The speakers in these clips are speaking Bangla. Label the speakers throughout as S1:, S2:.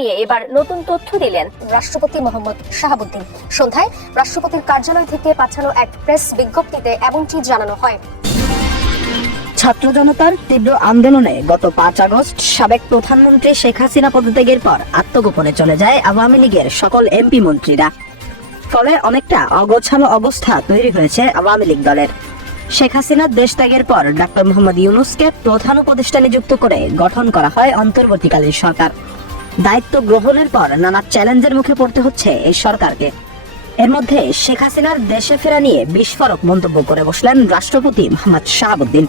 S1: নিয়ে এবার নতুন তথ্য দিলেন রাষ্ট্রপতি মোহাম্মদ শাহাবুদ্দিন। সন্ধ্যায় রাষ্ট্রপতির কার্যালয় থেকে পাঠানো এক প্রেস বিজ্ঞপ্তিতে এমনটি জানানো হয়।
S2: ছাত্র জনতার তীব্র আন্দোলনে গত পাঁচ আগস্ট সাবেক প্রধানমন্ত্রী শেখ হাসিনা পদত্যাগের পর আত্মগোপনে চলে যায় আওয়ামী লীগের সকল এমপি মন্ত্রীরা। ফলে অনেকটা অগোছালো অবস্থা তৈরি হয়েছে আওয়ামী লীগ দলের। শেখ হাসিনার দেশ ত্যাগের পর ডক্টর মোহাম্মদ ইউনুসকে প্রধান উপদেষ্টা নিযুক্ত করে গঠন করা হয় অন্তর্বর্তীকালীন সরকার। দায়িত্ব গ্রহণের পর নানা চ্যালেঞ্জের মুখে পড়তে হচ্ছে এই সরকারকে। এর মধ্যে শেখ হাসিনার দেশে ফেরা নিয়ে বিস্ফোরক মন্তব্য করে বসলেন রাষ্ট্রপতি মোহাম্মদ শাহাবুদ্দিন।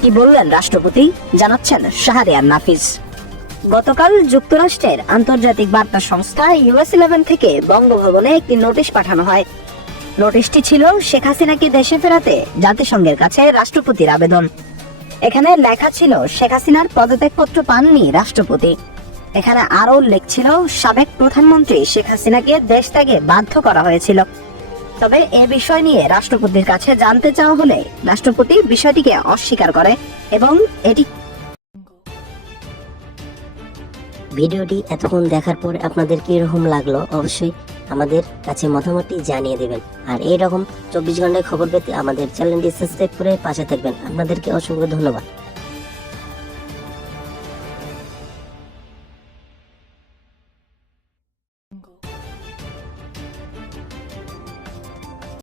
S2: কি বললেন রাষ্ট্রপতি? জানাচ্ছেন শাহরিয়ার নাফিস। গতকাল যুক্তরাষ্ট্রের আন্তর্জাতিক বার্তা সংস্থা ইউএস ইলেভেন থেকে বঙ্গভবনে একটি নোটিশ পাঠানো হয়। নোটিশটি ছিল, শেখ হাসিনাকে দেশে ফেরাতে জাতিসংঘের কাছে রাষ্ট্রপতির আবেদন। এখানে লেখা ছিল, শেখ হাসিনার পদত্যাগপত্র পাননি রাষ্ট্রপতি। এখানে আরও উল্লেখ ছিল, সাবেক প্রধানমন্ত্রী শেখ হাসিনাকে দেশ ত্যাগে বাধ্য করা হয়েছিল। তবে এ বিষয় নিয়ে রাষ্ট্রপতির কাছে জানতে চাওয়া হলে রাষ্ট্রপতি বিষয়টিকে অস্বীকার করে এবং এটি
S3: ভিডিওটি এতক্ষণ দেখার পর আপনাদের কি রকম লাগল অবশ্যই আমাদের কাছে মতামতটি জানিয়ে দেবেন। আর এই রকম চব্বিশ ঘন্টায় খবর পেতে আমাদের চ্যানেলটি সাবস্ক্রাইব করে পাশে থাকবেন। আপনাদেরকে অসংখ্য ধন্যবাদ।